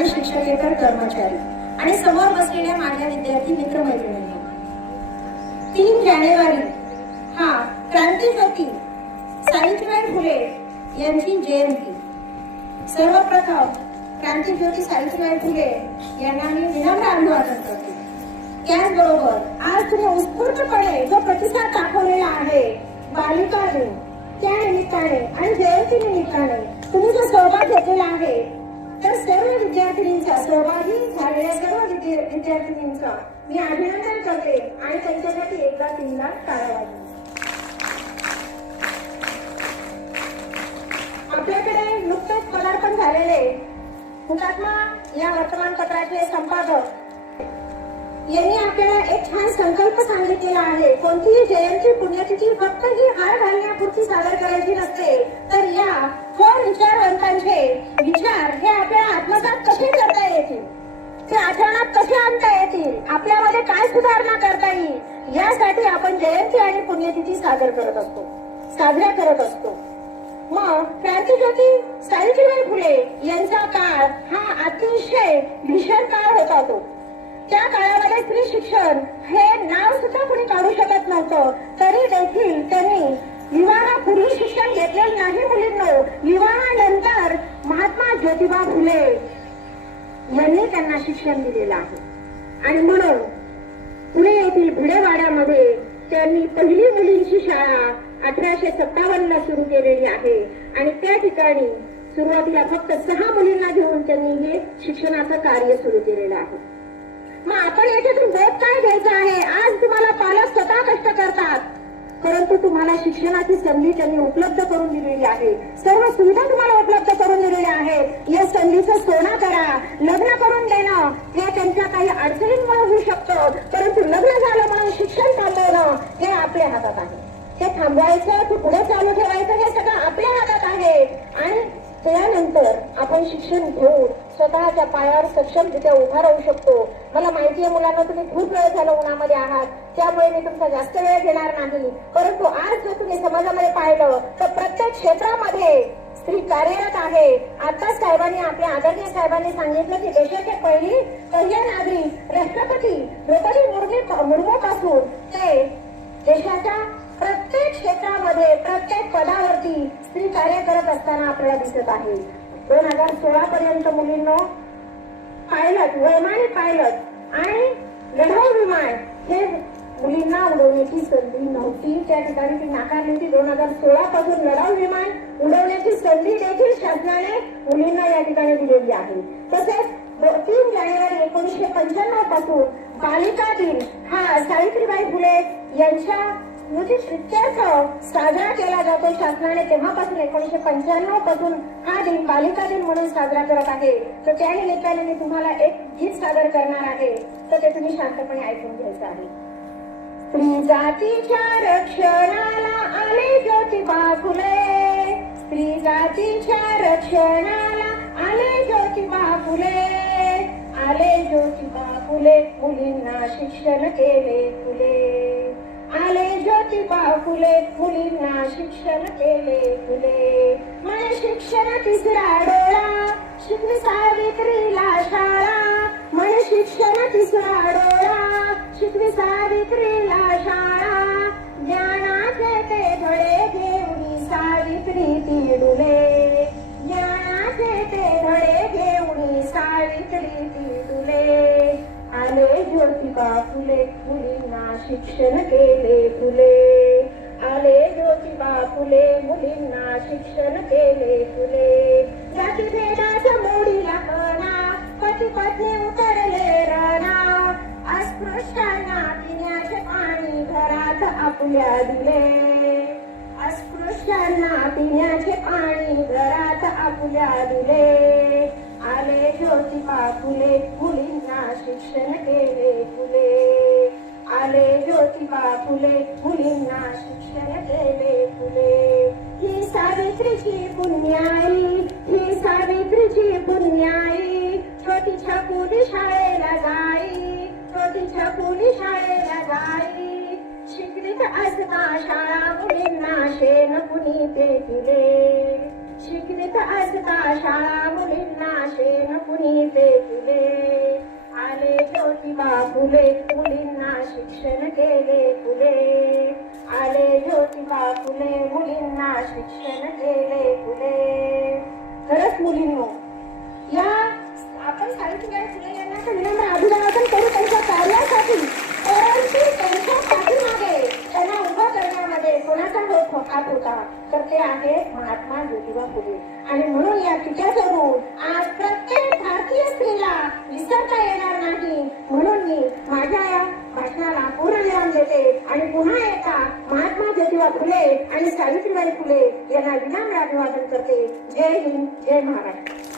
आणि शिक्षकेतर कर्मचारी. आणि समोर बसलेल्या माझ्या विद्यार्थी मित्रमैत्रिणींनी. तीन जानेवारी हा क्रांतीज्योती सावित्रीबाई फुले यांची जयंती. सर्वप्रथम क्रांतीज्योती सावित्रीबाई फुले यांना मी विनम्र अभिवादन करते. त्याचबरोबर आज तुम्ही उत्स्फूर्तपणे जो प्रतिसाद दाखवलेला आहे बालिका दिन त्या निमित्ताने आणि जयंती निमित्ताने तुम्ही जो सहभाग घेतलेला आहे तर सर्व विद्यार्थिनींचा सहभागी झालेल्या सर्व विद्यार्थिनींचा मी अभिनंदन करते आणि त्यांच्यासाठी एकदा तीनदा टाळा वाजवते. आपल्याकडे नुकतेच पदार्पण झालेले हुतात्मा या वर्तमानपत्राचे संपादक यांनी आपल्याला एक छान संकल्प सांगितलेला आहे कोणतीही जयंती पुण्यतिथी फक्त ही हार घालण्यापुरती सादर करायची नसते तर या थोर विचारवंतांचे विचार हे आपल्याला आत्मसात कसे करता येतील? ते आचरणात कसे आणता येतील? आपल्यामध्ये काय सुधारणा करता येईल? यासाठी आपण जयंती आणि पुण्यतिथी सादर करत असतो. साजरा करत असतो. मग क्रांतिज्योती सावित्रीबाई फुले यांचा काळ हा अतिशय भीषण काळ होता तो. त्या काळामध्ये स्त्री शिक्षण हे नाव सुद्धा कोणी काढू शकत नव्हतं. तरी देखील त्यांनी विवाहापूर्वी शिक्षण घेतलेलं नाही मुलींनो. विवाहानंतर महात्मा ज्योतिबा फुले यांनी त्यांना शिक्षण दिलेलं आहे. आणि म्हणून पुणे येथील भिडेवाड्यामध्ये त्यांनी पहिली मुलींची शाळा अठराशे सत्तावन्न सुरू केलेली आहे. आणि त्या ठिकाणी सुरुवातीला फक्त सहा मुलींना घेऊन त्यांनी हे शिक्षणाचं कार्य सुरू केलेलं आहे. मग आपण याच्यातून बोध काय घ्यायचं आहे? आज तुम्हाला पालक स्वतः कष्ट करतात. परंतु तुम्हाला शिक्षणाची संधी त्यांनी उपलब्ध करून दिलेली आहे. सर्व सुविधा तुम्हाला उपलब्ध करून दिलेल्या आहेत. या संधीचं सोना करा लग्न करून देणं हे त्यांच्या काही अडचणींमुळे होऊ शकतं. परंतु लग्न झालं म्हणून शिक्षण थांबवणं हे आपल्या हातात आहे. ते थांबवायचं की पुढे चालू स्वतःच्या पायावर सक्षमरित्या उभा राहू शकतो. मला माहिती आहे मुलांना तुम्ही खूप वेळ झाला उन्हामध्ये आहात. त्यामुळे मी तुमचा जास्त वेळ घेणार नाही. परंतु आज जर तुम्ही समाजामध्ये पाहिलं तर प्रत्येक क्षेत्रामध्ये स्त्री कार्यरत आहे. आता साहेबांनी आपल्या आदरणीय साहेबांनी सांगितलं की देशाची पहिली पहिल्या नागरिक राष्ट्रपती द्रौपदी मुर्मू पासून ते देशाच्या प्रत्येक क्षेत्रामध्ये प्रत्येक पदावरती स्त्री कार्य करत असताना आपल्याला दिसत आहे. दोन हजार सोळा पर्यंत मुलींना पायलट वैमान पायलट आणि लढाऊ विमान हे मुलींना उडवण्याची संधी नव्हती. त्या ठिकाणी ती नाकारली होती. दोन हजार सोळा पासून लढाऊ विमान उडवण्याची संधी देखील शासनाने मुलींना या ठिकाणी दिलेली आहे. तसेच तीन जानेवारी एकोणीसशे पंच्याण्णवपासून बालिका दिन हा सावित्रीबाई फुले यांच्या म्हणजे स्मृतीप्रित्यर्थ साजरा केला जातो शासनाने तेव्हापासून एकोणीशे पंच्याण्णवपासून हा दिन बालिका दिन म्हणून साजरा करत आहे. तर त्या निमित्ताने मी तुम्हाला एक गीत सादर करणार आहे. तर ते तुम्ही शांतपणे ऐकून घ्यायचं आहे. स्त्री जातीच्या रक्षणाला आले ज्योतिबा फुले स्त्री जातीच्या रक्षणाला आले ज्योतिबा फुले आले ज्योतिबा फुले मुलींना शिक्षण केले फुले. फुले मुलींना शिक्षण केले फुले. मन शिक्षण तिसरा डोळा शिकवी सावित्रीला शाळा. मन शिक्षण तिसरा डोळा शिकवी सावित्रीला शाळा. ज्ञानाचे ते धडे घेऊन सावित्री ती डुले ज्ञानाचे ते धडे घेऊन सावित्री ती डुले आले ज्योतिबा फुले मुलींना शिक्षण केले फुले. शिक्षण केले फुले जाती भेदाच्या मोडीला कणा पती पत्नी उतरले रणा. अस्पृश्यांना पिण्याचे पाणी घरात आपल्या दिले. अस्पृश्यांना पिण्याचे पाणी घरात आपल्या दिले. आले ज्योतिबा फुले मुलींना शिक्षण केले फुले. आले ज्योतिबा फुले मुलींना शिक्षण केले फुले. ही सावित्रीची पुण्याई ही सावित्रीची पुण्याई. छोटीच्या पोली शाळेला जाई छोटीच्या पोली शाळेला जाई. शिकलीत शाळा मुलींना शेण कुणी पेटिले. शिकलीत असता शाळा मुलींना शेण कुणी पेटिले. आले ज्योतिबा फुले मुलींना शिक्षण केले फुले. आले ज्योतिबा फुले मुलींना शिक्षण केले फुले. खरंच मुलींनो या आपण सावित्रीबाई फुले यांना विनम्र अभिवादन करू त्यांच्या कार्यासाठी. परंतु त्यांच्या पाठीमागे त्यांना उभं करण्यामध्ये कोणाचा लोक हात होता तर ते आहे महात्मा ज्योतिबा फुले. आणि म्हणून या तिच्याजवळून आज प्रत्येक भारतीय स्त्रीला विसरता येणार नाही. म्हणून मी माझ्या या भाषणाला पूर्णविराम देते आणि पुन्हा एकदा महात्मा ज्योतिबा फुले आणि सावित्रीबाई फुले यांना विनम्र अभिवादन करते. जय हिंद जय महाराष्ट्र.